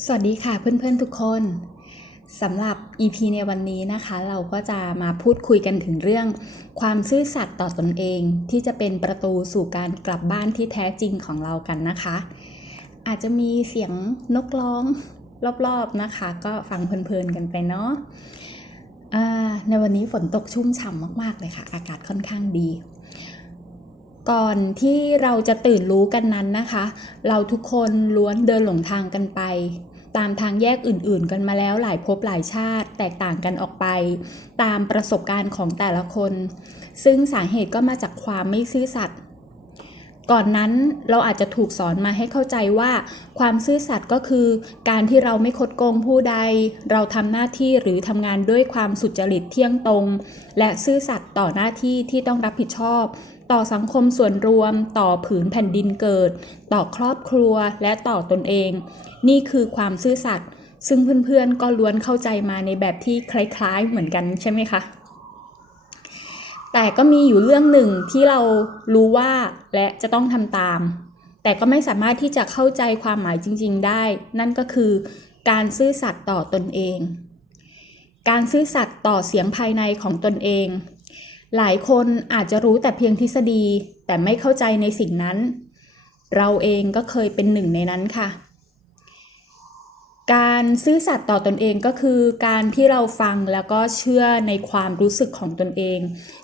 สวัสดีค่ะเพื่อนๆทุกคนสำหรับ EP ในวันนี้นะคะ เราก็จะมาพูดคุยกันถึงเรื่อง ความซื่อสัตย์ต่อตนเอง ที่จะเป็นประตูสู่การกลับบ้านที่แท้จริงของเรากันนะคะ อาจจะมีเสียงนกร้องรอบๆนะคะ ก็ฟังเพลินๆกันไปเนาะในวันนี้ฝนตกชุ่มฉ่ำมากๆเลยค่ะ อากาศค่อนข้างดี ก่อนที่เราจะตื่นรู้กันนั้นนะคะ เราทุกคนล้วนเดินหลงทางกันไป ตามทางแยกอื่นๆ กันมาแล้วหลายภพหลายชาติแตกต่างกันออกไป ตามประสบการณ์ของแต่ละคน ซึ่งสาเหตุก็มาจากความไม่ซื่อสัตย์ ก่อนนั้นเราอาจจะถูกสอนมาให้เข้าใจว่า ความซื่อสัตย์ก็คือ การที่เราไม่คดโกงผู้ใด เราทำหน้าที่หรือทำงานด้วยความสุจริตเที่ยงตรง และซื่อสัตย์ต่อหน้าที่ที่ต้องรับผิดชอบ ต่อสังคมส่วนรวม ต่อผืนแผ่นดินเกิด ต่อครอบครัวและต่อตนเอง นี่คือความซื่อสัตย์ซึ่งเพื่อนๆก็ล้วนเข้าใจมาในแบบที่คล้ายๆเหมือนกันใช่ไหมคะ แต่ก็มีอยู่เรื่องหนึ่งที่เรารู้ว่าและจะต้องทำตาม แต่ก็ไม่สามารถที่จะเข้าใจความหมายจริง ๆ ได้ นั่นก็คือการซื่อสัตย์ต่อตนเอง การซื่อสัตย์ต่อเสียงภายในของตนเอง หลายคนอาจจะรู้แต่เพียงทฤษฎี แต่ไม่เข้าใจในสิ่งนั้น เราเองก็เคยเป็นหนึ่งในนั้นค่ะ การซื่อสัตย์ต่อตนเองก็คือ การที่เราฟังแล้วก็เชื่อในความรู้สึกของตนเอง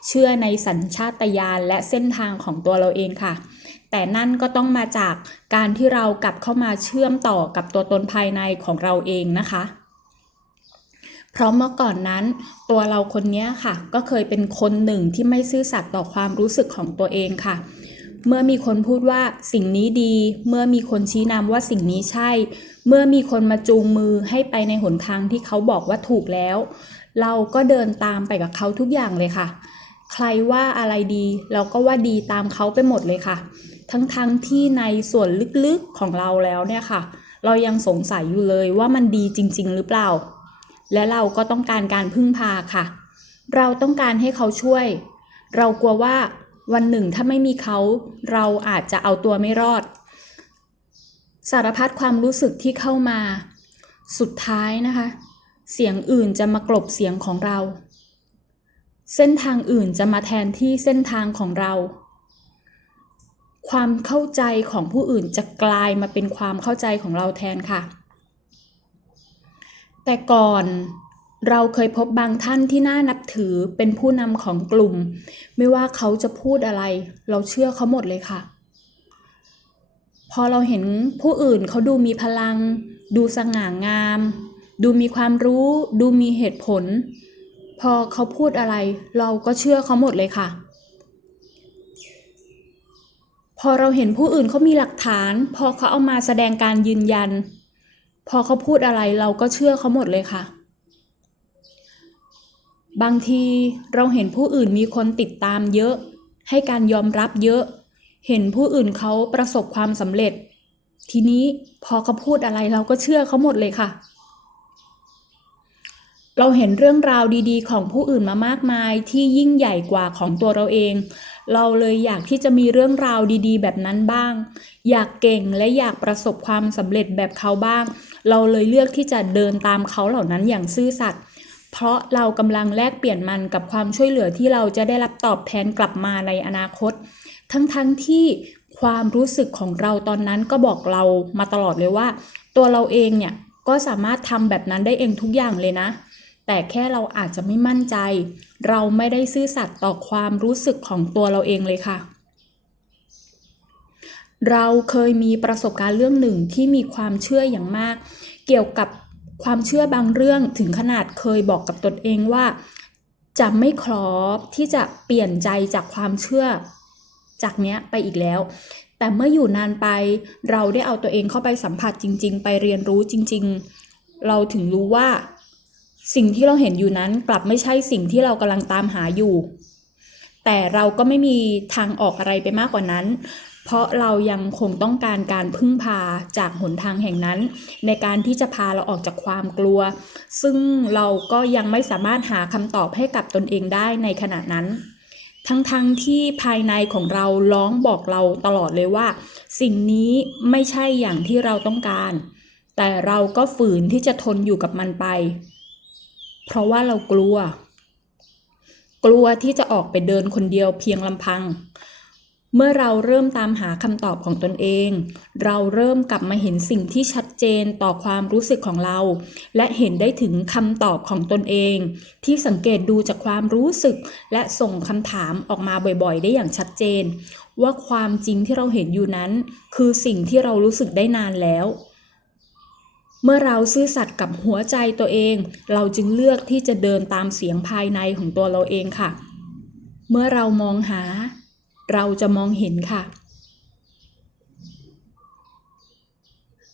เชื่อในสัญชาตญาณและเส้นทางของตัวเราเองค่ะ แต่นั่นก็ต้องมาจากการที่เรากลับเข้ามาเชื่อมต่อกับตัวตนภายในของเราเองนะคะเพราะเมื่อก่อนนั้น ตัวเราคนนี้ค่ะ ก็เคยเป็นคนหนึ่งที่ไม่ซื่อสัตย์ต่อความรู้สึกของตัวเองค่ะ เมื่อมีคนพูดว่าสิ่งนี้ดี เมื่อมีคนชี้นำว่าสิ่งนี้ใช่ เมื่อมีคนมาจูงมือให้ไปในหนทางที่เขาบอกว่าถูกแล้ว เราก็เดินตามไปกับเขาทุกอย่างเลยค่ะ ใครว่าอะไรดี เราก็ว่าดีตามเขาไปหมดเลยค่ะ ทั้งๆทที่ในส่วนลึกๆของเราแล้วเนี่ยค่ะ เรายังสงสัยอยู่เลยว่ามันดีจริง ๆ หรือเปล่า และเราก็ต้องการการพึ่งพาค่ะ เราต้องการให้เขาช่วย เรากลัวว่า วันหนึ่งถ้าไม่มีเขา เราอาจจะเอาตัวไม่รอด สารพัดความรู้สึกที่เข้ามา สุดท้ายนะคะ เสียงอื่นจะมากลบเสียงของเรา เส้นทางอื่นจะมาแทนที่เส้นทางของเรา ความเข้าใจของผู้อื่นจะกลายมาเป็นความเข้าใจของเราแทนค่ะ แต่ก่อน เราเคยพบบางท่านที่น่านับถือเป็นผู้นำของกลุ่ม ไม่ว่าเขาจะพูดอะไร เราเชื่อเขาหมดเลยค่ะ พอเราเห็นผู้อื่นเขาดูมีพลัง ดูสง่างาม ดูมีความรู้ ดูมีเหตุผล พอเขาพูดอะไร เราก็เชื่อเขาหมดเลยค่ะ พอเราเห็นผู้อื่นเขามีหลักฐาน พอเขาเอามาแสดงการยืนยัน พอเขาพูดอะไรเราก็เชื่อเขาหมดเลยค่ะ บางทีเราเห็นผู้อื่นมีคนติดตามเยอะ ให้การยอมรับเยอะ เห็นผู้อื่นเขาประสบความสำเร็จ ทีนี้พอเขาพูดอะไรเราก็เชื่อเขาหมดเลยค่ะ เราเห็นเรื่องราวดีๆ ของผู้อื่นมามากมายที่ยิ่งใหญ่กว่าของตัวเราเอง เราเลยอยากที่จะมีเรื่องราวดีๆ แบบนั้นบ้าง อยากเก่งและอยากประสบความสำเร็จแบบเขาบ้าง เราเลยเลือกที่จะเดินตามเขาเหล่านั้นอย่างซื่อสัตย์ เพราะเรากำลังแลกเปลี่ยนมันกับความช่วยเหลือที่เราจะได้รับตอบแทนกลับมาในอนาคต ทั้งๆทที่ความรู้สึกของเราตอนนั้นก็บอกเรามาตลอดเลยว่า ตัวเราเองเนี่ยก็สามารถทำแบบนั้นได้เองทุกอย่างเลยนะ แต่แค่เราอาจจะไม่มั่นใจ เราไม่ได้ซื่อสัตย์ต่อความรู้สึกของตัวเราเองเลยค่ะ เราเคยมีประสบการณ์เรื่องหนึ่งที่มีความเชื่ออย่างมาก เกี่ยวกับ ความเชื่อบางเรื่องถึงขนาดเคยบอกกับตนเองว่า จะไม่ครอบที่จะเปลี่ยนใจจากความเชื่อจากเนี้ยไปอีกแล้ว แต่เมื่ออยู่นานไปเราได้เอาตัวเองเข้าไปสัมผัสจริง ๆ ไปเรียนรู้จริง ๆ เราถึงรู้ว่า สิ่งที่เราเห็นอยู่นั้นกลับไม่ใช่สิ่งที่เรากำลังตามหาอยู่ แต่เราก็ไม่มีทางออกอะไรไปมากกว่านั้น เพราะเรายังคงต้องการการพึ่งพาจากหนทางแห่งนั้น ในการที่จะพาเราออกจากความกลัว ซึ่งเราก็ยังไม่สามารถหาคำตอบให้กับตนเองได้ในขณะนั้น ทั้งๆทที่ภายในของเราร้องบอกเราตลอดเลยว่า สิ่งนี้ไม่ใช่อย่างที่เราต้องการ แต่เราก็ฝืนที่จะทนอยู่กับมันไป เพราะว่าเรากลัว กลัวที่จะออกไปเดินคนเดียวเพียงลำพัง เมื่อเราเริ่มตามหาคำตอบของตนเอง เราเริ่มกลับมาเห็นสิ่งที่ชัดเจนต่อความรู้สึกของเรา และเห็นได้ถึงคำตอบของตนเอง ที่สังเกตดูจากความรู้สึก และส่งคำถามออกมาบ่อยๆ ได้อย่างชัดเจน ว่าความจริงที่เราเห็นอยู่นั้น คือสิ่งที่เรารู้สึกได้นานแล้วเมื่อเราซื่อสัตย์กับหัวใจตัวเอง เราจึงเลือกที่จะเดินตามเสียงภายในของตัวเราเองค่ะ เมื่อเรามองหา เราจะมองเห็นค่ะ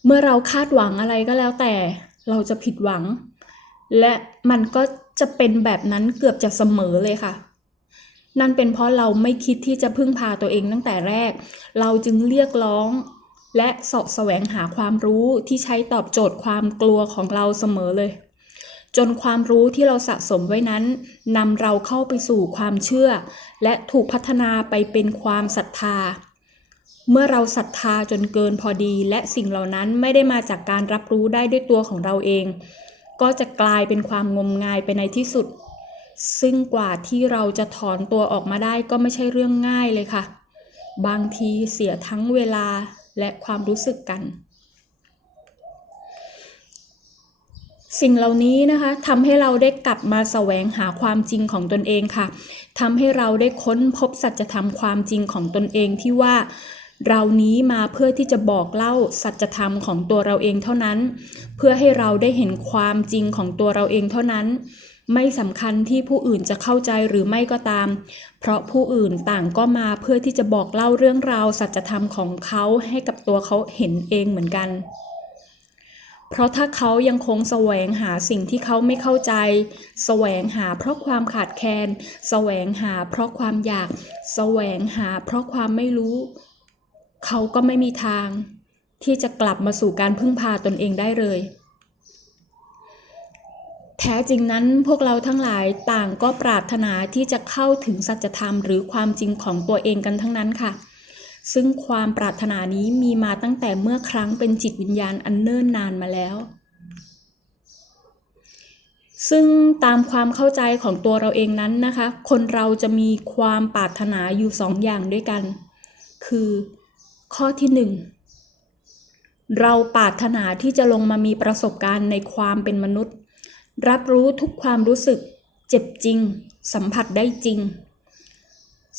เมื่อเราคาดหวังอะไรก็แล้วแต่ เราจะผิดหวัง และมันก็จะเป็นแบบนั้นเกือบจะเสมอเลยค่ะ นั่นเป็นเพราะเราไม่คิดที่จะพึ่งพาตัวเองตั้งแต่แรก เราจึงเรียกร้องและสาะแสวงหาความรู้ที่ใช้ตอบโจทย์ความกลัวของเราเสมอเลย จนความรู้ที่เราสะสมไว้นั้นนำเราเข้าไปสู่ความเชื่อ และถูกพัฒนาไปเป็นความศรัทธา เมื่อเราศรัทธาจนเกินพอดี และสิ่งเหล่านั้นไม่ได้มาจากการรับรู้ได้ด้วยตัวของเราเอง ก็จะกลายเป็นความงมงายไปในที่สุด ซึ่งกว่าที่เราจะถอนตัวออกมาได้ก็ไม่ใช่เรื่องง่ายเลยค่ะ บางทีเสียทั้งเวลาและความรู้สึกกัน สิ่งเหล่านี้นะคะทำให้เราได้กลับมาแสวงหาความจริงของตนเองค่ะทำให้เราได้ค้นพบสัจธรรมความจริงของตนเองที่ว่าเรานี้มาเพื่อที่จะบอกเล่าสัจธรรมของตัวเราเองเท่านั้น เพื่อให้เราได้เห็นความจริงของตัวเราเองเท่านั้น ไม่สำคัญที่ผู้อื่นจะเข้าใจหรือไม่ก็ตาม เพราะผู้อื่นต่างก็มาเพื่อที่จะบอกเล่าเรื่องราวสัจธรรมของเขาให้กับตัวเขาเห็นเองเหมือนกัน เพราะถ้าเขายังคงแสวงหาสิ่งที่เขาไม่เข้าใจ แสวงหาเพราะความขาดแคลน แสวงหาเพราะความอยาก แสวงหาเพราะความไม่รู้ เขาก็ไม่มีทาง ที่จะกลับมาสู่การพึ่งพาตนเองได้เลย แท้จริงนั้นพวกเราทั้งหลายต่างก็ปรารถนาที่จะเข้าถึงสัจธรรมหรือความจริงของตัวเองกันทั้งนั้นค่ะ ซึ่งความปรารถนานี้มีมาตั้งแต่เมื่อครั้งเป็นจิตวิญญาณอันเนิ่นนานมาแล้ว ซึ่งตามความเข้าใจของตัวเราเองนั้นนะคะ คนเราจะมีความปรารถนาอยู่สองอย่างด้วยกัน คือข้อที่หนึ่งเราปรารถนาที่จะลงมามีประสบการณ์ในความเป็นมนุษย์ รับรู้ทุกความรู้สึก เจ็บจริง สัมผัสได้จริง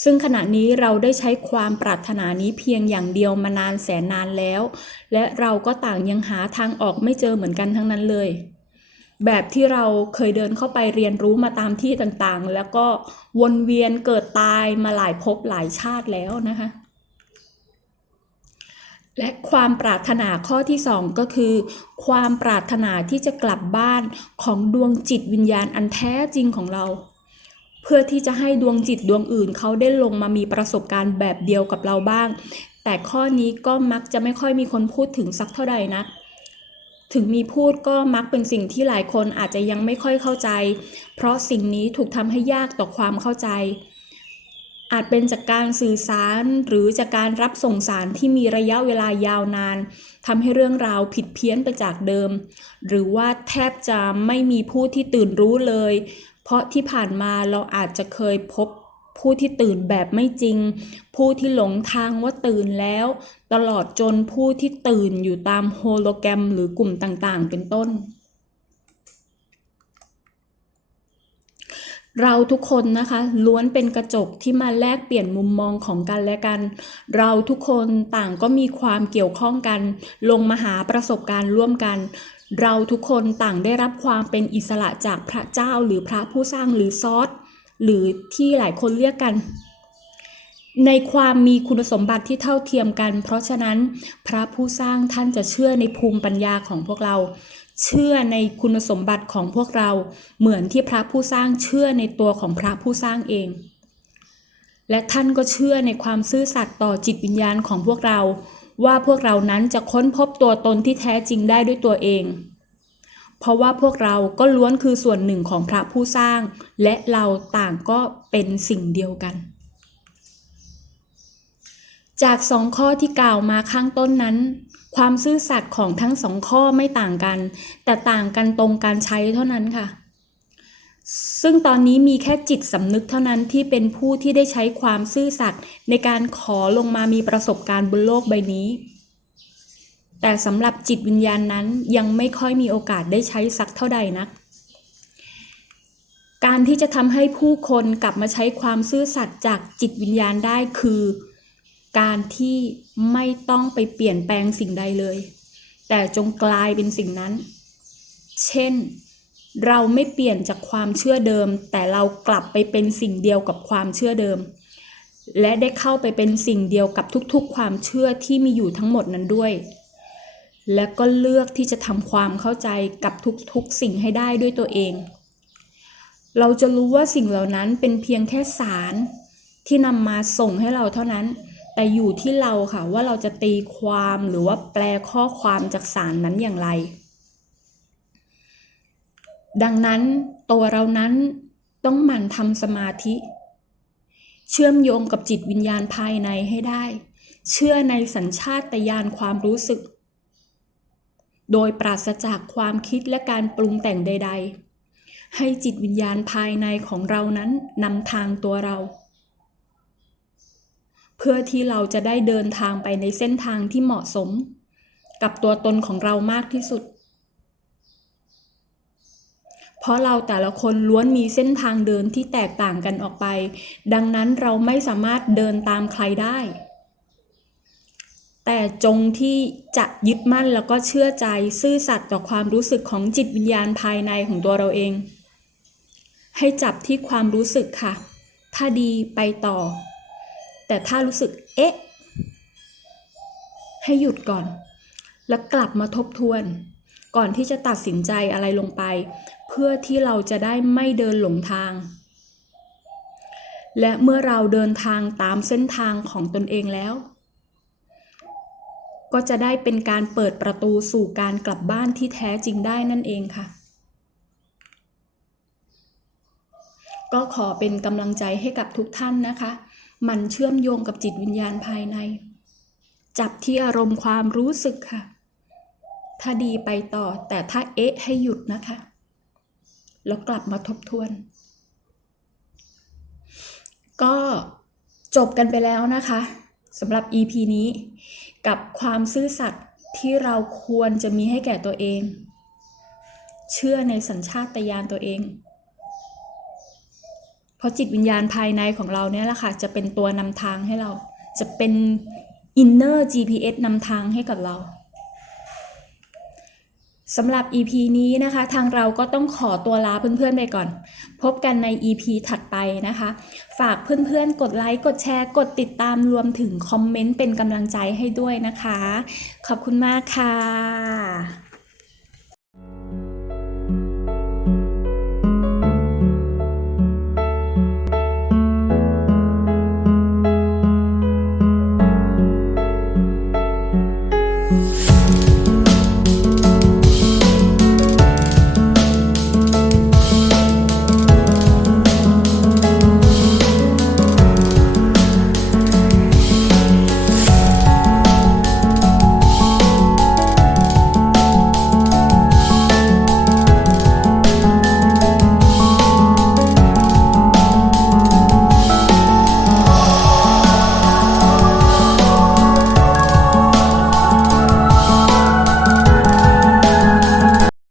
ซึ่งขณะนี้เราได้ใช้ความปรารถนานี้เพียงอย่างเดียวมานานแสนนานแล้ว และเราก็ต่างยังหาทางออกไม่เจอเหมือนกันทั้งนั้นเลย แบบที่เราเคยเดินเข้าไปเรียนรู้มาตามที่ต่างๆ แล้วก็วนเวียนเกิดตายมาหลายภพหลายชาติแล้วนะคะ และความปรารถนาข้อที่สองก็คือ ความปรารถนาที่จะกลับบ้านของดวงจิตวิญญาณอันแท้จริงของเรา เพื่อที่จะให้ดวงจิตดวงอื่นเขาได้ลงมามีประสบการณ์แบบเดียวกับเราบ้าง แต่ข้อนี้ก็มักจะไม่ค่อยมีคนพูดถึงสักเท่าใดนะถึงมีพูดก็มักเป็นสิ่งที่หลายคนอาจจะยังไม่ค่อยเข้าใจ เพราะสิ่งนี้ถูกทำให้ยากต่อความเข้าใจ อาจเป็นจากการสื่อสารหรือจากการรับส่งสารที่มีระยะเวลายาวนานทำให้เรื่องราวผิดเพี้ยนไปจากเดิม หรือว่าแทบจะไม่มีผู้ที่ตื่นรู้เลย เพราะที่ผ่านมาเราอาจจะเคยพบผู้ที่ตื่นแบบไม่จริง ผู้ที่หลงทางว่าตื่นแล้ว ตลอดจนผู้ที่ตื่นอยู่ตามโฮโลแกรมหรือกลุ่มต่างๆ เป็นต้น เราทุกคนนะคะล้วนเป็นกระจกที่มาแลกเปลี่ยนมุมมองของกันและกัน เราทุกคนต่างก็มีความเกี่ยวข้องกัน ลงมาหาประสบการณ์ร่วมกัน เราทุกคนต่างได้รับความเป็นอิสระจากพระเจ้าหรือพระผู้สร้างหรือซอสหรือที่หลายคนเรียกกัน ในความมีคุณสมบัติที่เท่าเทียมกัน เพราะฉะนั้นพระผู้สร้างท่านจะเชื่อในภูมิปัญญาของพวกเรา เชื่อในคุณสมบัติของพวกเราเหมือนที่พระผู้สร้างเชื่อในตัวของพระผู้สร้างเอง และท่านก็เชื่อในความซื่อสัตย์ต่อจิตวิญญาณของพวกเรา ว่าพวกเรานั้นจะค้นพบตัวตนที่แท้จริงได้ด้วยตัวเอง เพราะว่าพวกเราก็ล้วนคือส่วนหนึ่งของพระผู้สร้าง และเราต่างก็เป็นสิ่งเดียวกัน จากสองข้อที่กล่าวมาข้างต้นนั้น ความซื่อสัตย์ของทั้งสองข้อไม่ต่างกัน แต่ต่างกันตรงการใช้เท่านั้นค่ะ ซึ่งตอนนี้มีแค่จิตสำนึกเท่านั้นที่เป็นผู้ที่ได้ใช้ความซื่อสัตย์ในการขอลงมามีประสบการณ์บนโลกใบนี้ แต่สำหรับจิตวิญญาณนั้นยังไม่ค่อยมีโอกาสได้ใช้สักเท่าใดนักการที่จะทำให้ผู้คนกลับมาใช้ความซื่อสัตย์จากจิตวิญญาณได้คือ การที่ไม่ต้องไปเปลี่ยนแปลงสิ่งใดเลย แต่จงกลายเป็นสิ่งนั้น เช่น เราไม่เปลี่ยนจากความเชื่อเดิม แต่เรากลับไปเป็นสิ่งเดียวกับความเชื่อเดิม และได้เข้าไปเป็นสิ่งเดียวกับทุกๆ ความเชื่อที่มีอยู่ทั้งหมดนั้นด้วย และก็เลือกที่จะทำความเข้าใจกับทุกๆ สิ่งให้ได้ด้วยตัวเอง เราจะรู้ว่าสิ่งเหล่านั้นเป็นเพียงแค่สารที่นำมาส่งให้เราเท่านั้น แต่อยู่ที่เราค่ะว่าเราจะตีความหรือว่าแปลข้อความจากสารนั้นอย่างไร ดังนั้นตัวเรานั้นต้องหมั่นทำสมาธิ เชื่อมโยงกับจิตวิญญาณภายในให้ได้ เชื่อในสัญชาตญาณความรู้สึก โดยปราศจากความคิดและการปรุงแต่งใด ๆ ให้จิตวิญญาณภายในของเรานั้นนำทางตัวเรา พื่อที่เราจะได้เดินทางไปในเส้นทางที่เหมาะสม กับตัวตนของเรามากที่สุด เพราะเราแต่ละคนล้วนมีเส้นทางเดินที่แตกต่างกันออกไป ดังนั้นเราไม่สามารถเดินตามใครได้ แต่จงที่จะยึดมั่นแล้วก็เชื่อใจซื่อสัตย์ต่อความรู้สึกของจิตวิญญาณภายในของตัวเราเอง ให้จับที่ความรู้สึกค่ะ ถ้าดีไปต่อ แต่ถ้ารู้สึก เอ๊ะ ให้หยุดก่อน แล้วกลับมาทบทวน ก่อนที่จะตัดสินใจอะไรลงไป เพื่อที่เราจะได้ไม่เดินหลงทาง และเมื่อเราเดินทางตามเส้นทางของตนเองแล้ว ก็จะได้เป็นการเปิดประตูสู่การกลับบ้านที่แท้จริงได้นั่นเองค่ะก็ขอเป็นกำลังใจให้กับทุกท่านนะคะ มันเชื่อมโยงกับจิตวิญญาณภายใน จับที่อารมณ์ความรู้สึกค่ะ ถ้าดีไปต่อแต่ถ้าเอ๊ะให้หยุดนะคะ แล้วกลับมาทบทวน ก็จบกันไปแล้วนะคะสำหรับ EP นี้ กับความซื่อสัตย์ที่เราควรจะมีให้แก่ตัวเอง เชื่อในสัญชาตญาณตัวเอง ราะจิตวิญญาณภายในของเราเนี่ยแหละค่ะ จะเป็นตัวนำทางให้เรา จะเป็น inner GPS นำทางให้กับเราสำหรับ EP นี้นะคะ ทางเราก็ต้องขอตัวลาเพื่อนๆไปก่อน พบกันใน EP ถัดไปนะคะ ฝากเพื่อนๆ กดไลค์ กดแชร์ กดติดตามรวมถึงคอมเมนต์เป็นกำลังใจให้ด้วยนะคะ ขอบคุณมากค่ะ